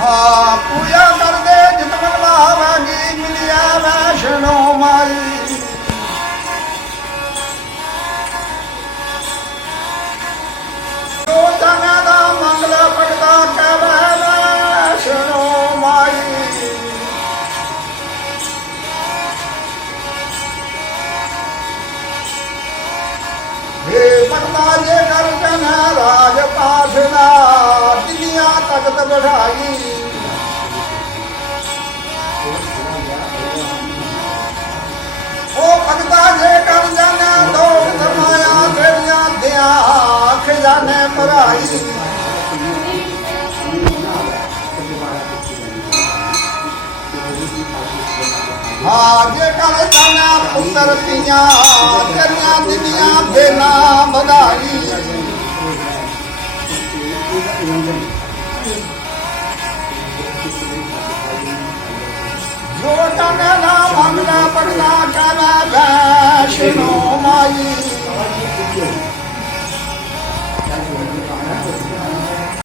ਹਾਂ ਪੂਜਾ ਕਰਦੇ ਜਿਤ ਮਨ ਭਾਵਾਂਗੀ ਮਿਲਿਆ ਵੈਸ਼ਨੋ ਮਾਈ। ਜੋ ਜਨਾਂ ਦਾ ਮੰਗਲ ਭਗਤਾ ਕਹਵੇ ਵੈਸ਼ਨੋ ਮਾਈ। हे भगता जे कर जन राज पासना दुनिया तख्त बढ़ाई। ओ भगता जे कर जन दौड़ धमाया तेरिया दिया खजाने भराई। हाँ जे कर जन पुत्र पिया तेरिया दिनिया बेना बधाई।